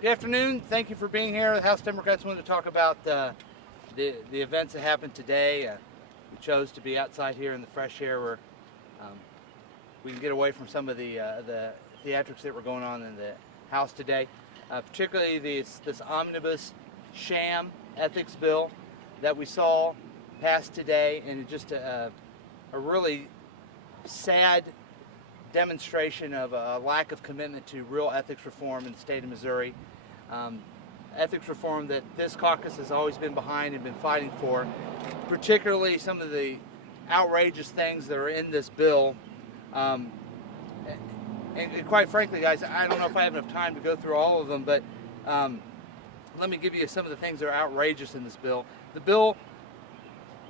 Good afternoon. Thank you for being here. The House Democrats wanted to talk about the events that happened today. We chose to be outside here in the fresh air where we can get away from some of the theatrics that were going on in the House today. Particularly this omnibus sham ethics bill that we saw passed today, and just a really sad demonstration of a lack of commitment to real ethics reform in the state of Missouri. Ethics reform that this caucus has always been behind and been fighting for, particularly some of the outrageous things that are in this bill. And quite frankly, guys, I don't know if I have enough time to go through all of them, but let me give you some of the things that are outrageous in this bill. The bill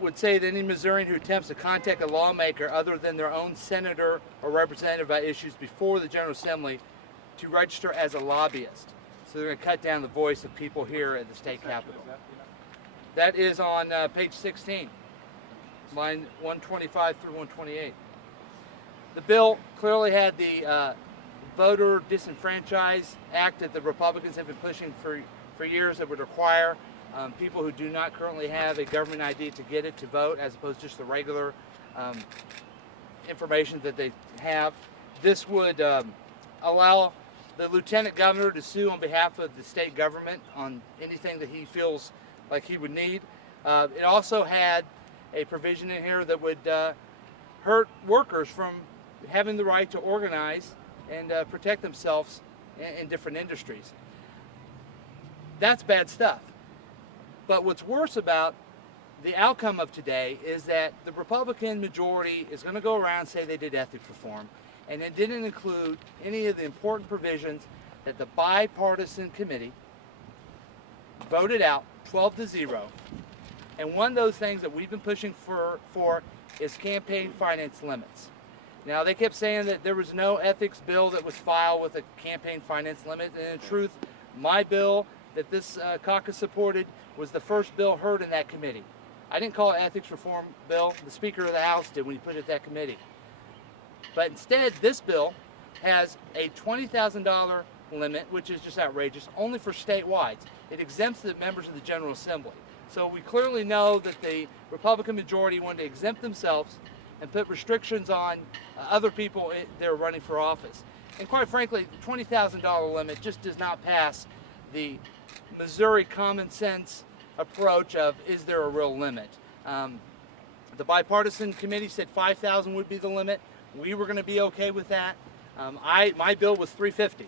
would say that any Missourian who attempts to contact a lawmaker other than their own senator or representative about issues before the General Assembly to register as a lobbyist. So they're going to cut down the voice of people here at the state capitol. That is on page 16, line 125 through 128. The bill clearly had the Voter Disenfranchise Act that the Republicans have been pushing for years, that would require people who do not currently have a government ID to get it to vote, as opposed to just the regular information that they have. This would allow the lieutenant governor to sue on behalf of the state government on anything that he feels like he would need. It also had a provision in here that would hurt workers from having the right to organize and protect themselves in different industries. That's bad stuff. But what's worse about the outcome of today is that the Republican majority is going to go around and say they did ethics reform, and it didn't include any of the important provisions that the bipartisan committee voted out 12-0. And one of those things that we've been pushing for is campaign finance limits. Now, they kept saying that there was no ethics bill that was filed with a campaign finance limit, and in truth, my bill that this caucus supported was the first bill heard in that committee. I didn't call it ethics reform bill. The Speaker of the House did when he put it at that committee. But instead, this bill has a $20,000 limit, which is just outrageous, only for statewide. It exempts the members of the General Assembly. So we clearly know that the Republican majority wanted to exempt themselves and put restrictions on other people that are running for office. And quite frankly, the $20,000 limit just does not pass the Missouri common sense approach of, is there a real limit? The bipartisan committee said $5,000 would be the limit. We were going to be okay with that. My bill was $350.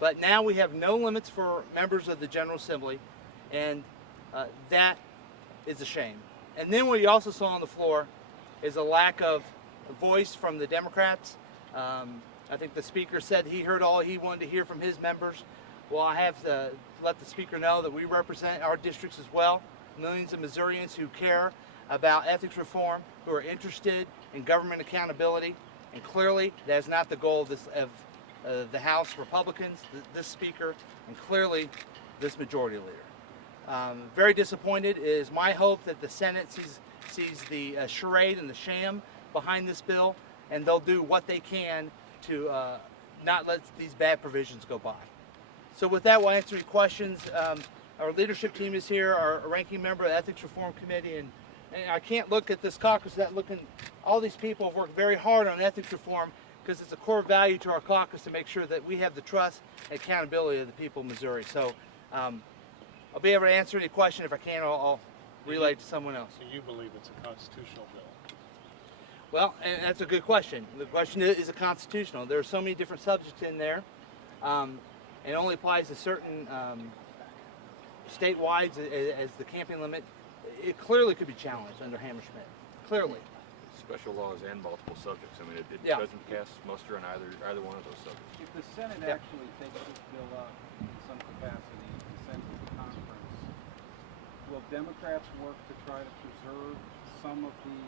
But now we have no limits for members of the General Assembly, and that is a shame. And then what you also saw on the floor is a lack of voice from the Democrats. I think the Speaker said he heard all he wanted to hear from his members. Well, I have to let the Speaker know that we represent our districts as well. Millions of Missourians who care about ethics reform, who are interested in government accountability, and clearly that is not the goal of the House Republicans, this Speaker, and clearly this Majority Leader. Very disappointed. It is my hope that the Senate sees the charade and the sham behind this bill, and they'll do what they can to not let these bad provisions go by. So with that, we'll answer your questions. Our leadership team is here, our ranking member of the Ethics Reform Committee, and I can't look at this caucus without looking. All these people have worked very hard on ethics reform because it's a core value to our caucus to make sure that we have the trust and accountability of the people of Missouri. So I'll be able to answer any question. If I can't, I'll relay it to someone else. Do you believe it's a constitutional bill? Well, and that's a good question. The question is it constitutional? There are so many different subjects in there. It only applies to certain statewide as the campaign limit. It clearly could be challenged under Hammer-Schmidt. Clearly. Special laws and multiple subjects. I mean, it Yeah. doesn't pass muster on either one of those subjects. If the Senate actually takes this bill up in some capacity and sends it to conference, will Democrats work to try to preserve some of the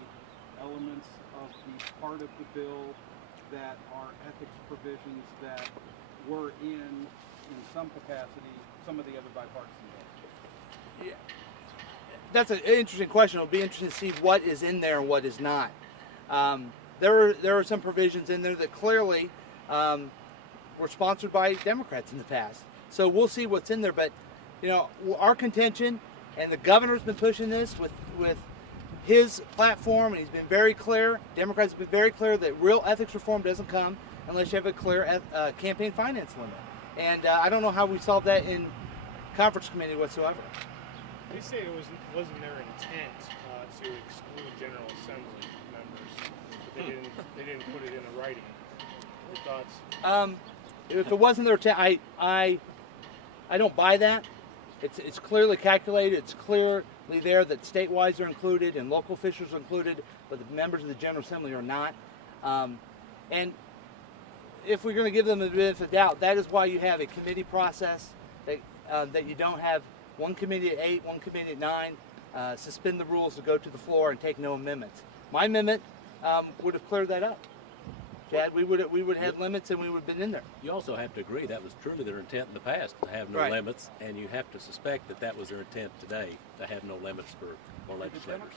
elements of the part of the bill that are ethics provisions that were in some capacity, some of the other bipartisan bills? Yeah. That's an interesting question. It'll be interesting to see what is in there and what is not. There are some provisions in there that clearly were sponsored by Democrats in the past. So we'll see what's in there. But you know, our contention, and the governor's been pushing this with his platform, and he's been very clear. Democrats have been very clear that real ethics reform doesn't come unless you have a clear campaign finance limit. And I don't know how we solve that in conference committee whatsoever. They say it wasn't their intent to exclude General Assembly members, but they didn't put it in a writing. Your thoughts? If it wasn't their intent, I don't buy that. It's clearly calculated. It's clearly there that statewide are included and local officials are included, but the members of the General Assembly are not. And if we're going to give them the benefit of the doubt, that is why you have a committee process, that you don't have one committee at 8, one committee at 9, suspend the rules to go to the floor and take no amendments. My amendment would have cleared that up. Chad, we would have had limits and we would have been in there. You also have to agree that was truly their intent in the past, to have no Right. limits, and you have to suspect that that was their intent today, to have no limits for legislators.